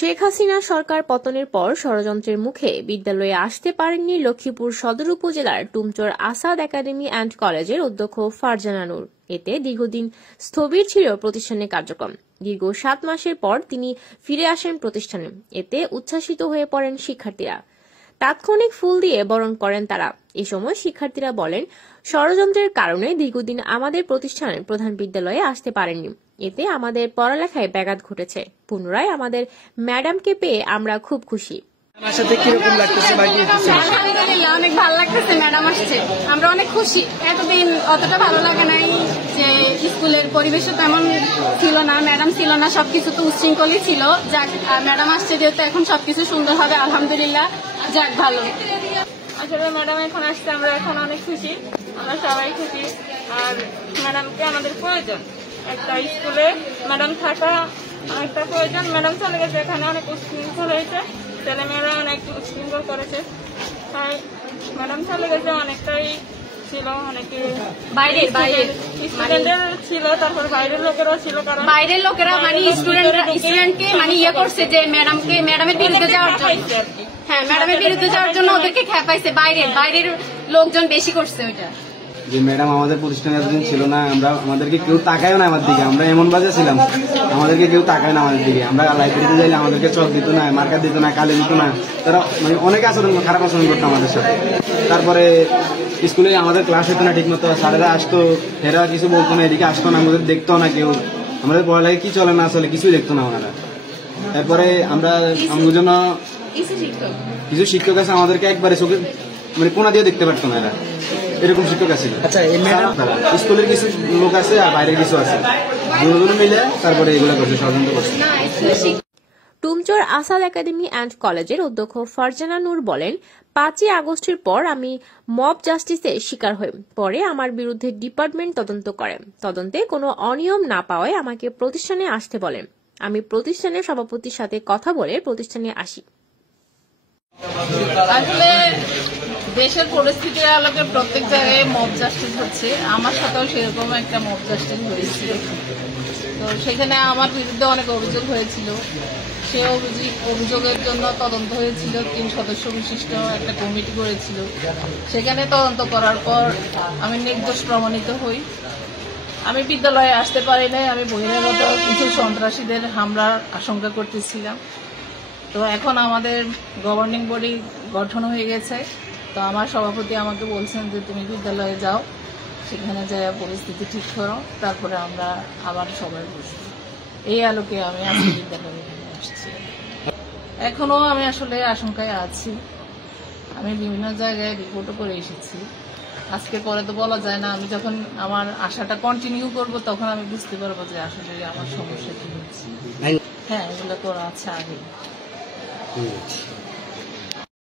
শেখ হাসিনা সরকার পতনের পর ষড়যন্ত্রের মুখে বিদ্যালয়ে আসতে পারেননি লক্ষ্মীপুর সদর উপজেলার টুমচর আসাদ একাডেমি অ্যান্ড কলেজের অধ্যক্ষ ফারজানা নূর। এতে দীর্ঘদিন স্থবির ছিল প্রতিষ্ঠানের কার্যক্রম। দীর্ঘ 7 মাসের পর তিনি ফিরে আসেন প্রতিষ্ঠানে। এতে উচ্ছ্বাসিত হয়ে পড়েন শিক্ষার্থীরা। তাৎক্ষণিক ফুল দিয়ে বরণ করেন তারা। এ সময় শিক্ষার্থীরা বলেন, ষড়যন্ত্রের কারণে দীর্ঘদিন আমাদের প্রতিষ্ঠানের প্রধান বিদ্যালয়ে আসতে পারেননি। এতে আমাদের পড়ালেখায় ব্যাঘাত ঘটেছে। পুনরায় আমাদের ম্যাডামকে পেয়ে আমরা খুব খুশি। আলহামদুলিল্লাহ, অনেক ভালো লাগতেছে। ম্যাডাম আসছে, আমরা অনেক খুশি। এতদিন অতটা ভালো লাগে নাই, যে স্কুলের পরিবেশও তেমন ছিল না, ম্যাডাম ছিল না, সবকিছু তো উচ্ছৃঙ্খলই ছিল। যাক, ম্যাডাম আসছে যেহেতু এখন সবকিছু সুন্দর হবে, আলহামদুলিল্লাহ। যাক, ভালো। আসলে ম্যাডাম এখন আসছে, আমরা এখন অনেক খুশি, আমরা সবাই খুশি। আর ম্যাডামকে আমাদের প্রয়োজন, একটা স্কুলে ম্যাডাম থাকা অনেকটা প্রয়োজন। ম্যাডাম চলে গেছে, এখানে অনেক উচ্ছৃঙ্খল হয়েছে, ছেলেমেয়েরা অনেক উচ্ছৃঙ্খল করেছে। তাই ম্যাডাম চলে গেছে, অনেকটাই ছিল, অনেকে বাইরের স্টুডেন্টদের ছিল, তারপর বাইরের লোকেরাও ছিল। কারণ বাইরের লোকেরা মানে স্টুডেন্টকে মানে ইয়ে করছে যে ম্যাডামের বিরুদ্ধে যাওয়ার জন্য, হ্যাঁ, ম্যাডামের বিরুদ্ধে যাওয়ার জন্য ওদেরকে খেপাইছে। বাইরের লোকজন বেশি করছে ওইটা। যে ম্যাডাম আমাদের প্রতিষ্ঠানে এতদিন ছিল না, আমাদেরকে কেউ তাকায় না আমার দিকে, আমরা এমন বাজে ছিলাম, আমাদেরকে কেউ তাকায় না আমাদের দিকে। আমরা লাইব্রেরিতে যাইলে আমাদেরকে চক দিত না, মার্কার দিত না, কালি দিত না। তারা মানে অনেক খারাপ আচরণ করতো আমাদের সাথে। তারপরে স্কুলে আমাদের ক্লাস হতো না ঠিক মতো, স্যারেরা আসতো, এরা কিছু বলতো না, এদিকে আসতো না, আমাদের দেখতো না কেউ, আমাদের পড়ালেখা কি চলে না চলে কিছুই দেখতো না ওনারা। তারপরে আমাদের জন্য কিছু শিক্ষক আছে, আমাদেরকে একবারে চোখে মানে কোনা দিয়ে দেখতে পারতো না, এরা এরকম শিক্ষক আছে। স্কুলের কিছু লোক আছে আর বাইরের কিছু আছে, দুজন মিলে তারপরে এগুলো করছে, ষড়যন্ত্র করছে। টুমচর আসাদ একাডেমি অ্যান্ড কলেজের অধ্যক্ষ ফারজানা নূর বলেন, 5ই আগস্টের পর আমি মব জাস্টিসের শিকার হই। পরে আমার বিরুদ্ধে ডিপার্টমেন্ট তদন্ত করে। তদন্তে কোনো অনিয়ম না পাওয়ায় আমাকে প্রতিষ্ঠানে আসতে বলেন। আমি প্রতিষ্ঠানের সভাপতির সাথে কথা বলে প্রতিষ্ঠানে আসি। আসলে দেশের পরিস্থিতির আলোকে প্রত্যেক জায়গায় মব জাস্টিস হচ্ছে, আমার সাথেও সেরকম একটা মব জাস্টিস হয়েছিল। তো সেখানে আমার বিরুদ্ধে অনেক অভিযোগ হয়েছিল। সে অভিযোগের জন্য তদন্ত হয়েছিল, 3 সদস্য বিশিষ্ট একটা কমিটি করেছিল। সেখানে তদন্ত করার পর আমি নির্দোষ প্রমাণিত হই। আমি বিদ্যালয়ে আসতে পারি নাই, আমি বহিরাগত কিছু সন্ত্রাসীদের হামলার আশঙ্কা করতেছিলাম। তো এখন আমাদের গভর্নিং বডি গঠন হয়ে গেছে। তো আমার সভাপতি আমাকে বলছেন যে তুমি বিদ্যালয়ে যাও, সেখানে যাই পরিস্থিতি ঠিক করো, তারপরে আমরা আবার সবাই বসবো। এই আলোকে আমি আজকে বিদ্যালয়ে আসছি। এখনো আমি আসলে আশঙ্কায় আছি। আমি বিভিন্ন জায়গায় রিপোর্টও করে এসেছি। আজকে পরে তো বলা যায় না, আমি যখন আমার আশাটা কন্টিনিউ করব তখন আমি বুঝতে পারবো যে আসলে আমার সমস্যা কি হচ্ছে। হ্যাঁ, এগুলো করা আছে আগে।